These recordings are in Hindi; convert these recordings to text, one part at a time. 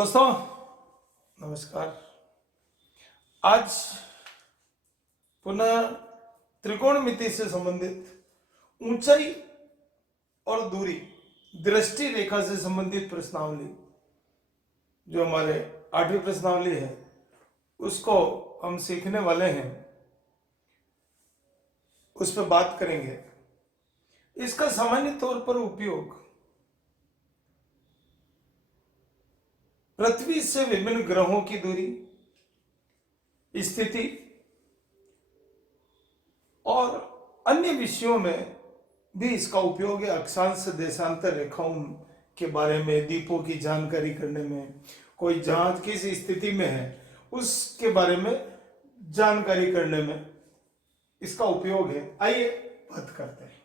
दोस्तों नमस्कार। आज पुनः त्रिकोणमिति से संबंधित ऊंचाई और दूरी दृष्टि रेखा से संबंधित प्रश्नावली जो हमारे 8वीं प्रश्नावली है उसको हम सीखने वाले हैं, उस पर बात करेंगे। इसका सामान्य तौर पर उपयोग पृथ्वी से विभिन्न ग्रहों की दूरी, स्थिति और अन्य विषयों में भी इसका उपयोग है। अक्षांश देशांतर रेखाओं के बारे में, द्वीपों की जानकारी करने में, कोई जहाज किस स्थिति में है उसके बारे में जानकारी करने में इसका उपयोग है। आइए बात करते हैं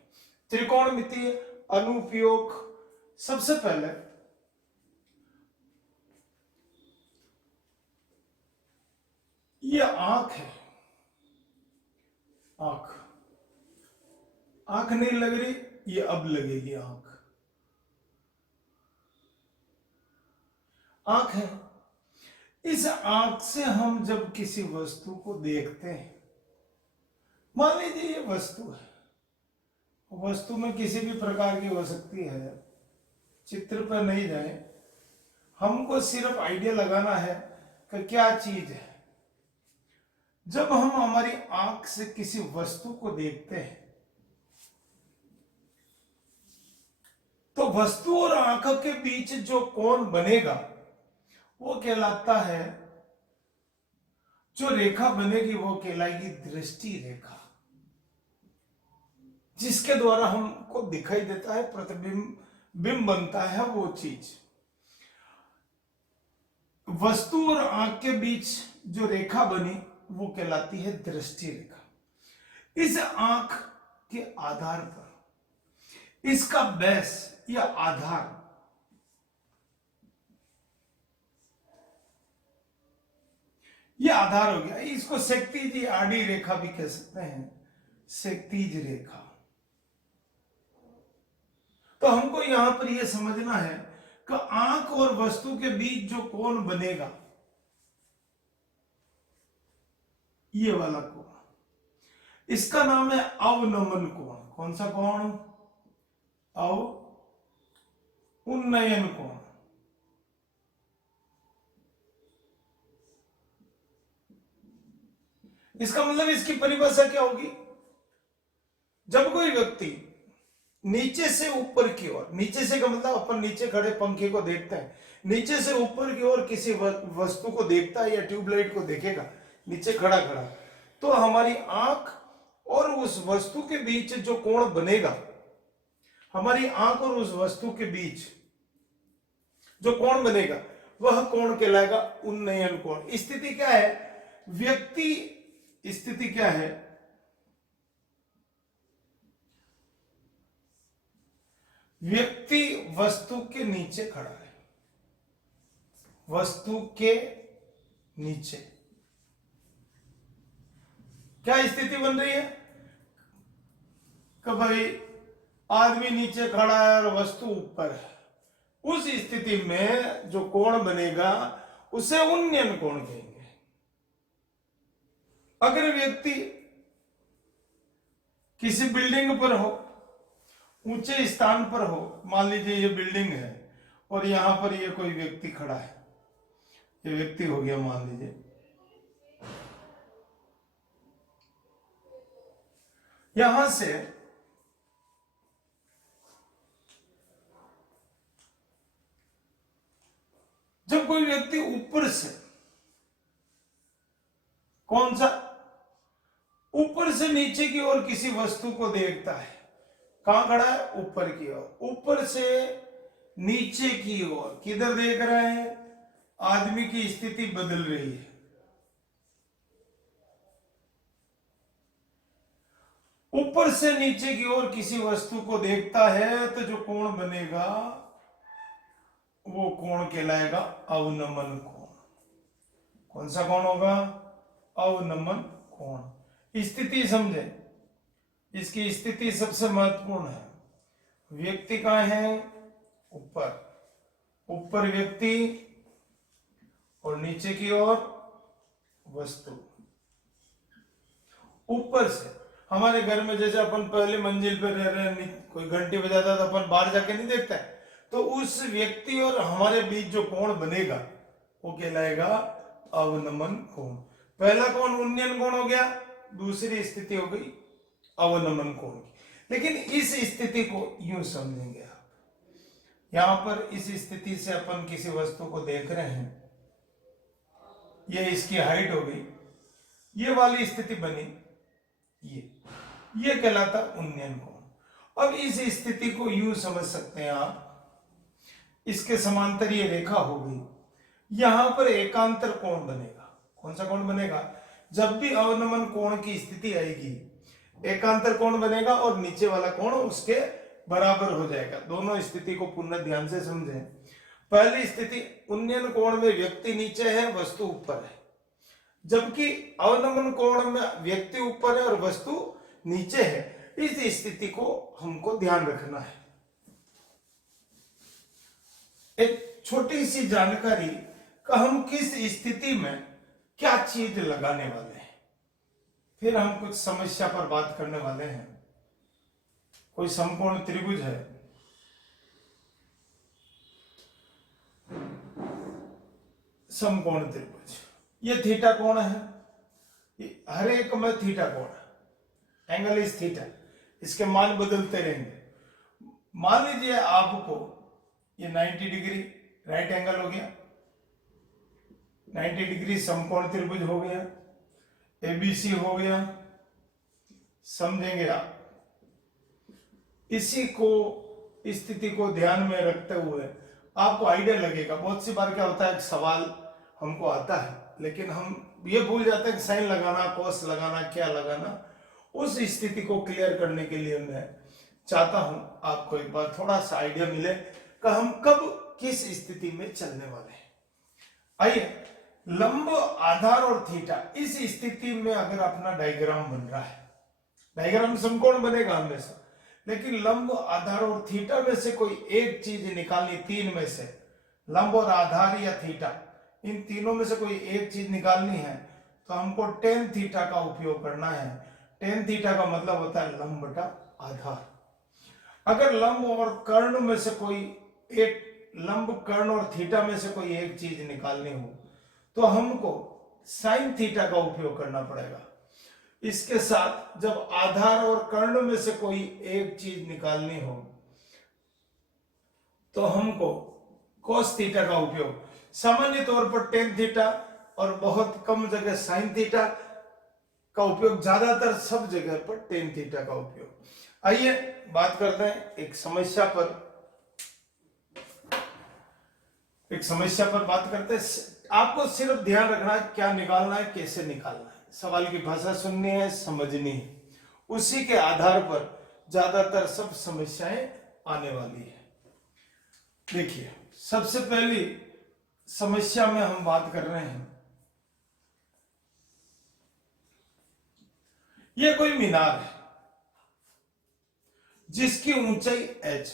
त्रिकोणमितीय अनुप्रयोग। सबसे पहले ये आंख है, आंख आंख नहीं लग रही, ये अब लगेगी। आंख है। इस आंख से हम जब किसी वस्तु को देखते हैं, मान लीजिए ये वस्तु है, वस्तु में किसी भी प्रकार की हो सकती है, चित्र पर नहीं जाए, हमको सिर्फ आइडिया लगाना है कि क्या चीज है। जब हम हमारी आंख से किसी वस्तु को देखते हैं तो वस्तु और आंख के बीच जो कोण बनेगा वो कहलाता है, जो रेखा बनेगी वो कहलाएगी दृष्टि रेखा, जिसके द्वारा हमको दिखाई देता है, प्रतिबिंब बिंब बनता है वो चीज। वस्तु और आंख के बीच जो रेखा बनी वो कहलाती है दृष्टि रेखा। इस आंख के आधार पर इसका बेस या आधार हो गया। इसको क्षैतिज आड़ी रेखा भी कह सकते हैं, क्षैतिज रेखा। तो हमको यहां पर यह समझना है कि आंख और वस्तु के बीच जो कोण बनेगा, ये वाला कोण, इसका नाम है अवनमन कोण। कौन सा कोण? उन्नयन कोण। इसका मतलब, इसकी परिभाषा क्या होगी? जब कोई व्यक्ति नीचे से ऊपर की ओर, नीचे से का मतलब अपन नीचे खड़े पंखे को देखते हैं, नीचे से ऊपर की ओर किसी वस्तु को देखता है या ट्यूबलाइट को देखेगा नीचे खड़ा खड़ा, तो हमारी आंख और उस वस्तु के बीच जो कोण बनेगा, हमारी आंख और उस वस्तु के बीच जो कोण बनेगा वह कोण कहलाएगा उन्नयन कोण। स्थिति क्या है? स्थिति क्या है? व्यक्ति वस्तु के नीचे खड़ा है, वस्तु के नीचे। क्या स्थिति बन रही है कि भाई आदमी नीचे खड़ा है और वस्तु ऊपर है। उस स्थिति में जो कोण बनेगा उसे उन्नयन कोण कहेंगे। अगर व्यक्ति किसी बिल्डिंग पर हो, ऊंचे स्थान पर हो, मान लीजिए ये बिल्डिंग है और यहां पर ये कोई व्यक्ति खड़ा है, ये व्यक्ति हो गया मान लीजिए, यहां से जब कोई व्यक्ति ऊपर से, कौन सा? ऊपर से नीचे की ओर किसी वस्तु को देखता है, कहां खड़ा है? ऊपर की ओर। ऊपर से नीचे की ओर किधर देख रहे हैं? आदमी की स्थिति बदल रही है। ऊपर से नीचे की ओर किसी वस्तु को देखता है तो जो कोण बनेगा वो कोण कहलाएगा अवनमन कोण। कौन सा कोण होगा? अवनमन कोण। स्थिति समझे, इसकी स्थिति सबसे महत्वपूर्ण है। व्यक्ति कहां है? ऊपर। ऊपर व्यक्ति और नीचे की ओर वस्तु। ऊपर से हमारे घर में जैसे अपन पहले मंजिल पर रह रहे हैं, कोई घंटी बजाता है तो अपन बाहर जाके नहीं देखता है, तो उस व्यक्ति और हमारे बीच जो कोण बनेगा वो कहलाएगा अवनमन कोण। पहला कोण उन्नयन कोण हो गया, दूसरी स्थिति हो गई अवनमन कोण की। लेकिन इस स्थिति को यूं समझेंगे आप, यहां पर इस स्थिति से अपन किसी वस्तु को देख रहे हैं, ये इसकी हाइट हो गई, ये वाली स्थिति बनी, ये कहलाता उन्नयन कोण। अब इस स्थिति को यूं समझ सकते हैं आप, इसके समांतर ये रेखा हो गई, यहां पर एकांतर कोण बनेगा। कौन सा कोण बनेगा? जब भी अवनमन कोण की स्थिति आएगी एकांतर कोण बनेगा और नीचे वाला कोण उसके बराबर हो जाएगा। दोनों स्थिति को पुनः ध्यान से समझें। पहली स्थिति उन्नयन कोण में व्यक्ति नीचे है, वस्तु ऊपर है, जबकि अवनमन कोण में व्यक्ति ऊपर है और वस्तु नीचे है। इस स्थिति को हमको ध्यान रखना है। एक छोटी सी जानकारी का, हम किस स्थिति में क्या चीज लगाने वाले हैं, फिर हम कुछ समस्या पर बात करने वाले हैं। कोई समकोण त्रिभुज है, समकोण त्रिभुज, ये थीटा कोण है, हर एक में थीटा कोण है, एंगल इज थीटा, इसके मान बदलते रहेंगे। मान लीजिए आपको ये 90 डिग्री राइट एंगल हो गया, 90 डिग्री समकोण त्रिभुज हो गया, एबीसी हो गया, समझेंगे आप। इसी को स्थिति को ध्यान में रखते हुए आपको आइडिया लगेगा। बहुत सी बार क्या होता है, एक सवाल हमको आता है लेकिन हम ये भूल जाते हैं कि साइन लगाना, कोस लगाना, क्या लगाना। उस स्थिति को क्लियर करने के लिए मैं चाहता हूं आपको एक बार थोड़ा सा आइडिया मिले कि हम कब किस स्थिति में चलने वाले हैं। आइए, लंब, आधार और थीटा, इस स्थिति में अगर अपना डायग्राम बन रहा है, डायग्राम समकोण बनेगा हमेशा, लेकिन लंब, आधार और थीटा में से कोई एक चीज निकालनी, तीन में से लंब और आधार या थीटा, इन तीनों में से कोई एक चीज निकालनी है तो हमको टेन थीटा का उपयोग करना है। टेन थीटा का मतलब होता है लंब बटा आधार। अगर लंब और कर्ण में से कोई एक, लंब, कर्ण और थीटा में से कोई एक चीज निकालनी हो तो हमको साइन थीटा का उपयोग करना पड़ेगा। इसके साथ जब आधार और कर्ण में से कोई एक चीज निकालनी हो तो हमको कोस थीटा का उपयोग, सामान्य तौर पर टेन थीटा और बहुत कम जगह साइन थीटा का उपयोग, ज्यादातर सब जगह पर टेन थीटा का उपयोग। आइए बात करते हैं एक समस्या पर बात करते हैं। आपको सिर्फ ध्यान रखना है क्या निकालना है, कैसे निकालना है, सवाल की भाषा सुननी है, समझनी है, उसी के आधार पर ज्यादातर सब समस्याएं आने वाली है। देखिए, सबसे पहली समस्या में हम बात कर रहे हैं, यह कोई मीनार है जिसकी ऊंचाई h है,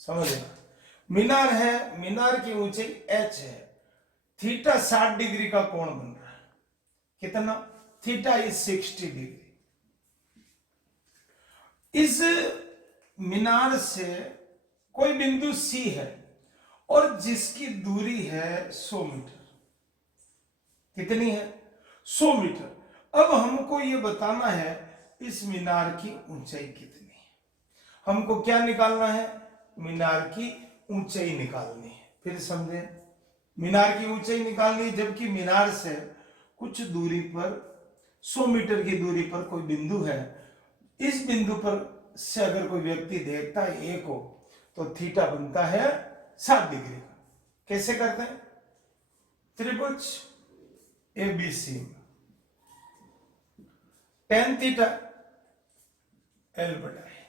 समझना, मीनार है, मीनार की ऊंचाई h है, थीटा 60 डिग्री का कोण बन रहा है। कितना? Theta is 60 degree. इस मीनार से कोई बिंदु C है और जिसकी दूरी है 100 मीटर। कितनी है? 100 मीटर। अब हमको ये बताना है इस मीनार की ऊंचाई कितनी है। हमको क्या निकालना है? मीनार की ऊंचाई निकालनी है। फिर समझे, मीनार की ऊंचाई निकालनी है, जबकि मीनार से कुछ दूरी पर, 100 मीटर की दूरी पर कोई बिंदु है। इस बिंदु पर से अगर कोई व्यक्ति देखता है ए को तो थीटा बनता है 60 डिग्री का। कैसे करते हैं? त्रिभुज एबीसी, टेन थीटा एल बटा है।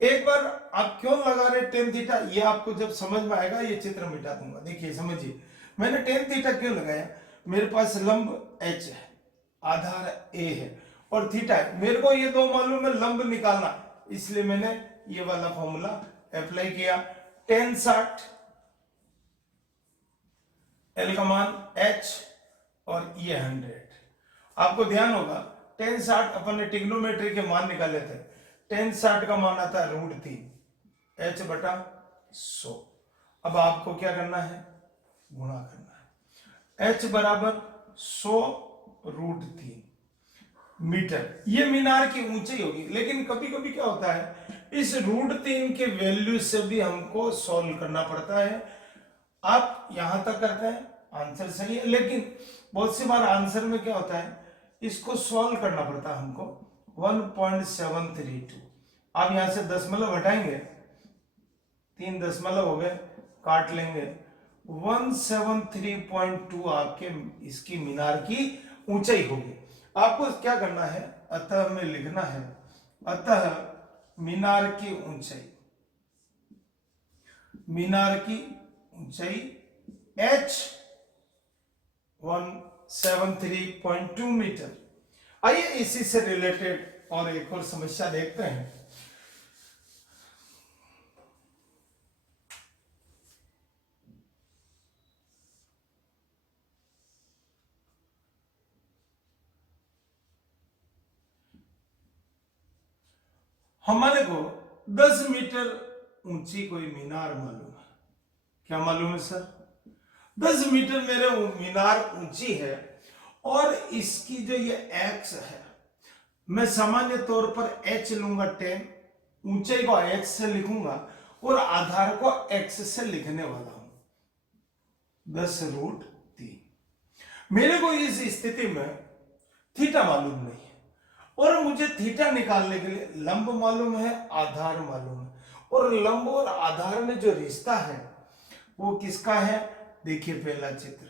एक बार आप क्यों लगा रहे टेन थीटा, ये आपको जब समझ में आएगा, ये चित्र मिटा दूंगा। देखिए, समझिए, मैंने टेन थीटा क्यों लगाया। मेरे पास लंब h है, आधार a है और थीटा है। मेरे को ये दो मालूम है, लंब निकालना, इसलिए मैंने ये वाला फॉर्मूला अप्लाई किया। टेन 60 एल का मान h और ये 100। आपको ध्यान होगा tan 60 अपन ने ट्रिग्नोमेट्री के मान निकाले थे। tan 60 का मान आता है √3 h बटा 100। अब आपको क्या करना है, गुणा करना है। h बराबर 100 √3 मीटर, ये मीनार की ऊंचाई होगी। लेकिन कभी कभी क्या होता है, इस √3 के वैल्यू से भी हमको सॉल्व करना पड़ता है। आप यहां तक करते हैं, आंसर सही है, लेकिन बहुत सी बार आंसर में क्या होता है, इसको सॉल्व करना पड़ता है हमको। 1.732, आप यहां से दशमलव हटाएंगे, 3 दशमलव हो गए, काट लेंगे, 173.2 आपके इसकी मीनार की ऊंचाई होगी। आपको क्या करना है, अतः में लिखना है, अतः मीनार की ऊंचाई, मीनार की ऊंचाई h 173.2 मीटर। आइए इसी से रिलेटेड और एक और समस्या देखते हैं। हमारे को 10 मीटर ऊंची कोई मीनार मालूम है। क्या मालूम है सर? 10 मीटर मेरे मीनार ऊंची है और इसकी जो ये x है, मैं सामान्य तौर पर h लूंगा 10, ऊंचाई को h से लिखूंगा और आधार को x से लिखने वाला हूं 10√3। मेरे को इस स्थिति में थीटा मालूम नहीं है और मुझे थीटा निकालने के लिए लंब मालूम है, आधार मालूम है, और लंब और आधार में जो रिश्ता है वो किसका है? देखिए पहला चित्र,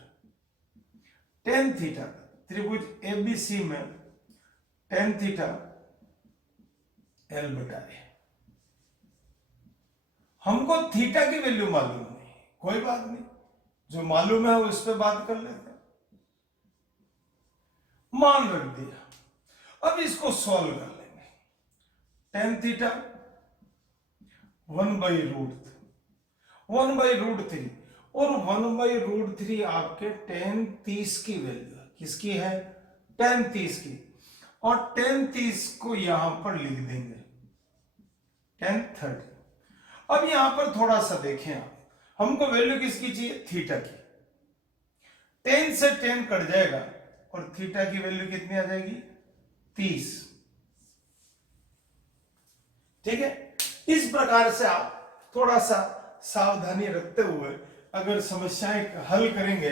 tan थीटा, त्रिभुज एबीसी में tan थीटा L/A। हमको थीटा की वैल्यू मालूम नहीं, कोई बात नहीं, जो मालूम है उस पर बात कर लेते हैं। मान रख दिया, अब इसको सॉल्व कर लेंगे। tan थीटा 1/√3 और 1/√3 आपके tan 30 की वैल्यू है। किसकी है? tan 30 की। और tan 30 को यहां पर लिख देंगे tan 30। अब यहां पर थोड़ा सा देखें आप, हमको वैल्यू किसकी चाहिए? थीटा की। tan से tan कट जाएगा और थीटा की वैल्यू कितनी आ जाएगी? 30। ठीक है, इस प्रकार से आप थोड़ा सा सावधानी रखते हुए अगर समस्याएं हल करेंगे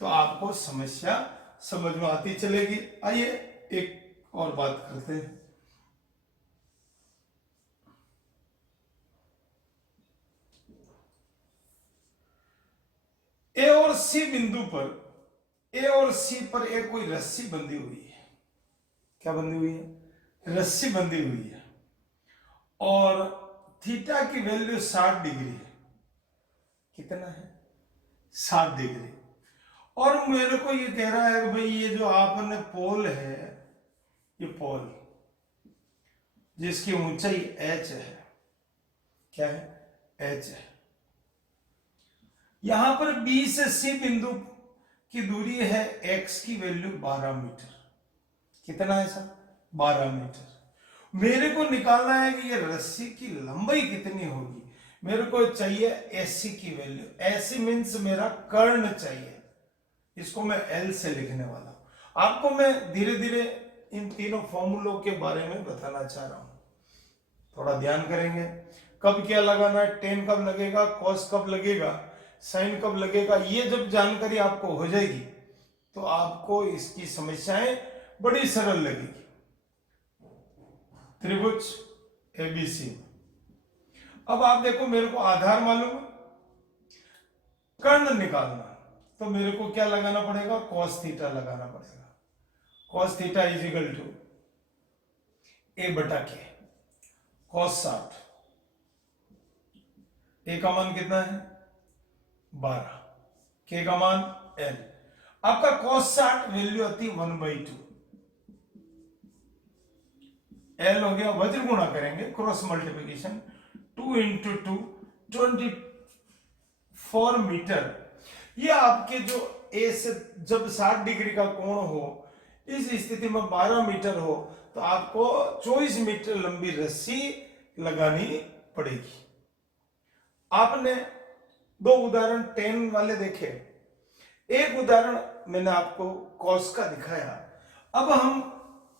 तो आपको समस्या समझ में आती चलेगी। आइए एक और बात करते हैं। ए और सी बिंदु पर, ए और सी पर एक कोई रस्सी बंधी हुई है। क्या बंधी हुई है? रस्सी बंधी हुई है और थीटा की वैल्यू 60 डिग्री है। कितना है? 60 डिग्री। और मेरे को ये कह रहा है भाई ये जो आपने पोल है, ये पोल जिसकी ऊंचाई h है, क्या है? h है। यहां पर B से C बिंदु की दूरी है, x की वैल्यू 12 मीटर। कितना है सर? 12 मीटर। मेरे को निकालना है कि ये रस्सी की लंबाई कितनी होगी। मेरे को चाहिए एसी की वैल्यू। एसी मीन्स मेरा कर्ण चाहिए, इसको मैं एल से लिखने वाला हूं। आपको मैं धीरे धीरे इन तीनों फॉर्मूलों के बारे में बताना चाह रहा हूं, थोड़ा ध्यान करेंगे। कब क्या लगाना है, टेन कब लगेगा, कॉस कब लगेगा, साइन कब लगेगा, ये जब जानकारी आपको हो जाएगी तो आपको इसकी समस्याएं बड़ी सरल लगेगी। त्रिभुज एबीसी, अब आप देखो मेरे को आधार मालूम है, कर्ण निकालना, तो मेरे को क्या लगाना पड़ेगा? कॉस थीटा लगाना पड़ेगा। Cos theta is equal to A/K, cos 60। A का मान कितना है? 12, के का मान L। आपका कॉस 60 वैल्यू आती है 1/2। L हो गया, वज्र गुणा करेंगे, क्रॉस मल्टीप्लिकेशन, 2 × 2 24 मीटर। ये आपके जो ए से जब 60 डिग्री का कोण हो, इस स्थिति में 12 मीटर हो, तो आपको 24 मीटर लंबी रस्सी लगानी पड़ेगी। आपने दो उदाहरण 10 वाले देखे, एक उदाहरण मैंने आपको कॉस का दिखाया। अब हम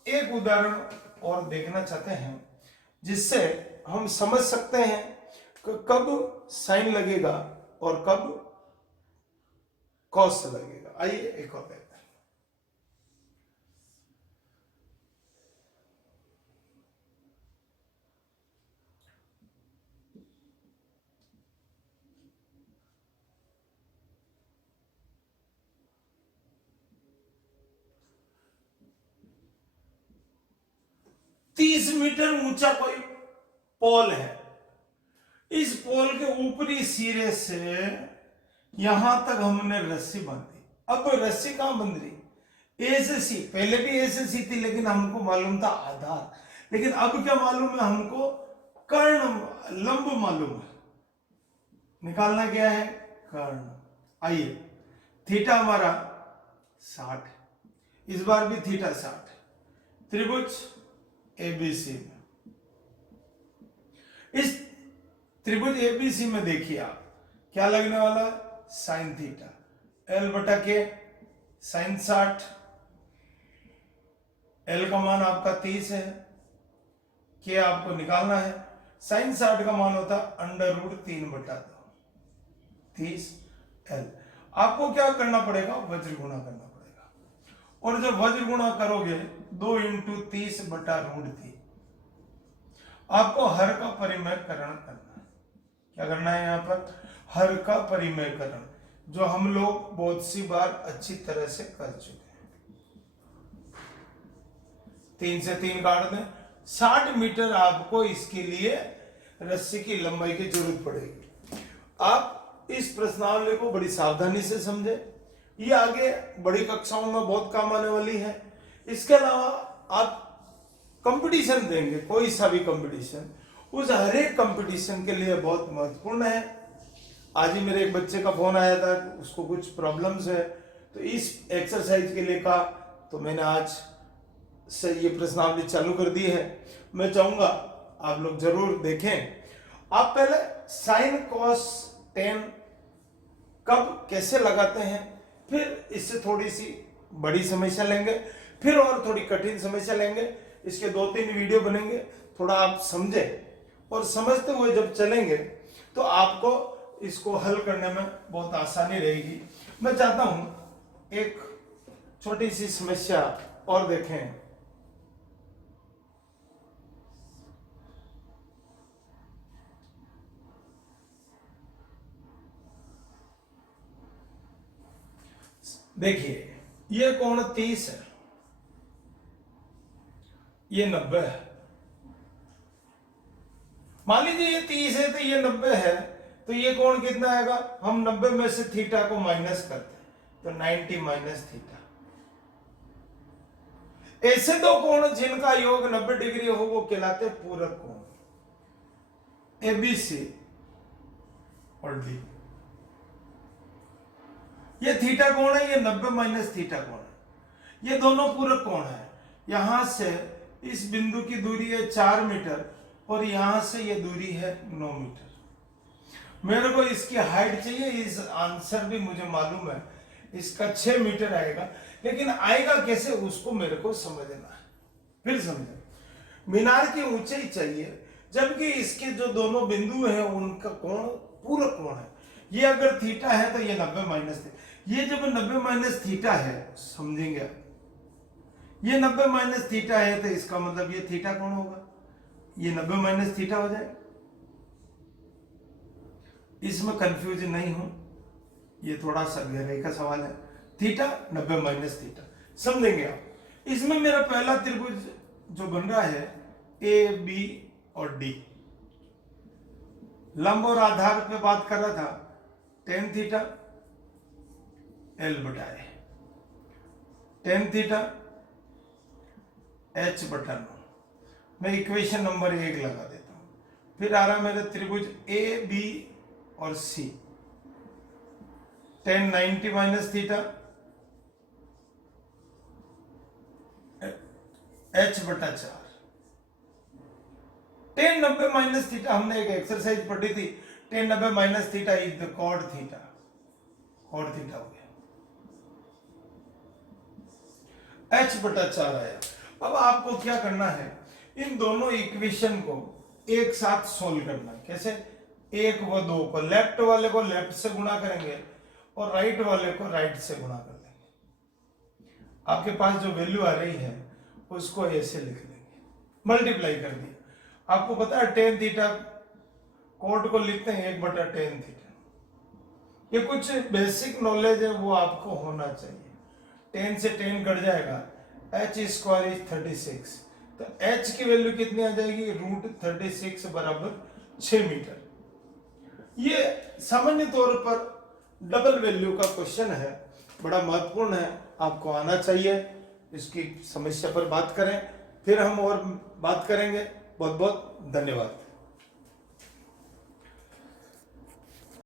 एक उदाहरण और देखना चाहते हैं जिससे हम समझ सकते हैं कि कब साइन लगेगा और कब कॉस लगेगा। आइए एक और देखते हैं। तीस मीटर ऊंचा कोई पोल है, इस पोल के ऊपरी सिरे से यहां तक हमने रस्सी बांधी। अब रस्सी कहां बंध रही? ए से सी, पहले भी ए से सी थी लेकिन हमको मालूम था आधार, लेकिन अब क्या मालूम है हमको? कर्ण, लंब मालूम है। निकालना क्या है? कर्ण। आइए, थीटा हमारा 60, इस बार भी थीटा 60। त्रिभुज एबीसी में, इस त्रिभुज एबीसी में देखिए आप क्या लगने वाला? साइन थीटा, एल बटा के साइन 60, एल का मान आपका 30 है, के आपको निकालना है। साइन 60 का मान होता √3/2, 30 एल। आपको क्या करना पड़ेगा? वज्र गुणा करना पड़ेगा, और जब वज्र गुणा करोगे 2 × 30/√3, आपको हर का परिमेयकरण करना है। क्या करना है? यहां पर हर का परिमेयकरण, जो हम लोग बहुत सी बार अच्छी तरह से कर चुके हैं। 3 से 3 काट दें, 60 मीटर आपको इसके लिए रस्सी की लंबाई की जरूरत पड़ेगी। आप इस प्रश्नावली को बड़ी सावधानी से समझे, ये आगे बड़ी कक्षाओं में बहुत काम आने वाली है। इसके अलावा आप कंपटीशन देंगे, कोई सा भी कंपटीशन, उस हर एक कंपटीशन के लिए बहुत महत्वपूर्ण है। आज ही मेरे एक बच्चे का फोन आया था, उसको कुछ प्रॉब्लम्स है, तो इस एक्सरसाइज के लिए कहा, तो मैंने आज से ये प्रश्नावली चालू कर दी है। मैं चाहूंगा आप लोग जरूर देखें। आप पहले साइन कॉस टेन कब कैसे लगाते हैं, फिर इससे थोड़ी सी बड़ी समस्या लेंगे, फिर और थोड़ी कठिन समस्या लेंगे। इसके 2-3 वीडियो बनेंगे, थोड़ा आप समझें, और समझते हुए जब चलेंगे तो आपको इसको हल करने में बहुत आसानी रहेगी। मैं चाहता हूं एक छोटी सी समस्या और देखें। देखिए, ये कोण 30 है, ये 90 है। मान लीजिए ये 30 है तो ये 90 है, तो ये कोण कितना आएगा? हम 90 में से थीटा को माइनस करते हैं तो 90 माइनस थीटा। ऐसे दो कोण जिनका योग 90 डिग्री हो वो कहलाते पूरक कोण, एबीसी और डी। ये थीटा कोण है, ये 90 माइनस थीटा कोण है, ये दोनों पूरक कोण है। यहां से इस बिंदु की दूरी है 4 मीटर और यहां से ये दूरी है 9 मीटर। मेरे को इसकी हाइट चाहिए, इस आंसर भी मुझे मालूम है, इसका 6 मीटर आएगा, लेकिन आएगा कैसे उसको मेरे को समझना है। फिर समझे, मीनार की ऊंचाई चाहिए, जबकि इसके जो दोनों बिंदु हैं उनका कोण पूरक कोण है। ये अगर थीटा है तो ये 90 माइनस थीटा, ये जब 90 माइनस थीटा है, समझेंगे आप, ये 90 माइनस थीटा है तो इसका मतलब ये थीटा कोण होगा, ये 90 माइनस थीटा हो जाएगा। इसमें कंफ्यूजन नहीं हो, ये थोड़ा सा गहराई का सवाल है। थीटा 90 माइनस थीटा समझेंगे आप। इसमें मेरा पहला त्रिभुज जो बन रहा है ए बी और डी, लंब और आधार पे बात कर रहा था, टेन थीटा एल बटा ए, टेन थीटा एच बटा 9। मैं इक्वेशन नंबर 1 लगा देता हूं। फिर आ रहा मेरे त्रिभुज ए बी और सी, tan 90 माइनस थीटा h बटा 4। tan 90 माइनस थीटा हमने एक एक्सरसाइज पढ़ी थी, tan 90 minus theta is the cot theta, cot theta हो गया, h बटा 4 आया। अब आपको क्या करना है, इन दोनों इक्वेशन को एक साथ सोल्व करना है। कैसे? 1 व 2 को, लेफ्ट वाले को लेफ्ट से गुणा करेंगे और राइट वाले को राइट से गुणा कर लेंगे। आपके पास जो वैल्यू आ रही है उसको ऐसे लिख लेंगे, मल्टीप्लाई कर दिया। आपको पता है टेन थीटा कोड को लिखते हैं 1 बटा टेन थीटा। ये कुछ बेसिक नॉलेज है, वो आपको होना चाहिए। 10 से 10 कट जाएगा, h स्क्वायर इज 36, तो h की वैल्यू कितनी आ जाएगी, रूट 36 बराबर 6 मीटर। ये सामान्य तौर पर डबल वैल्यू का क्वेश्चन है, बड़ा महत्वपूर्ण है, आपको आना चाहिए। इसकी समस्या पर बात करें, फिर हम और बात करेंगे। बहुत बहुत धन्यवाद।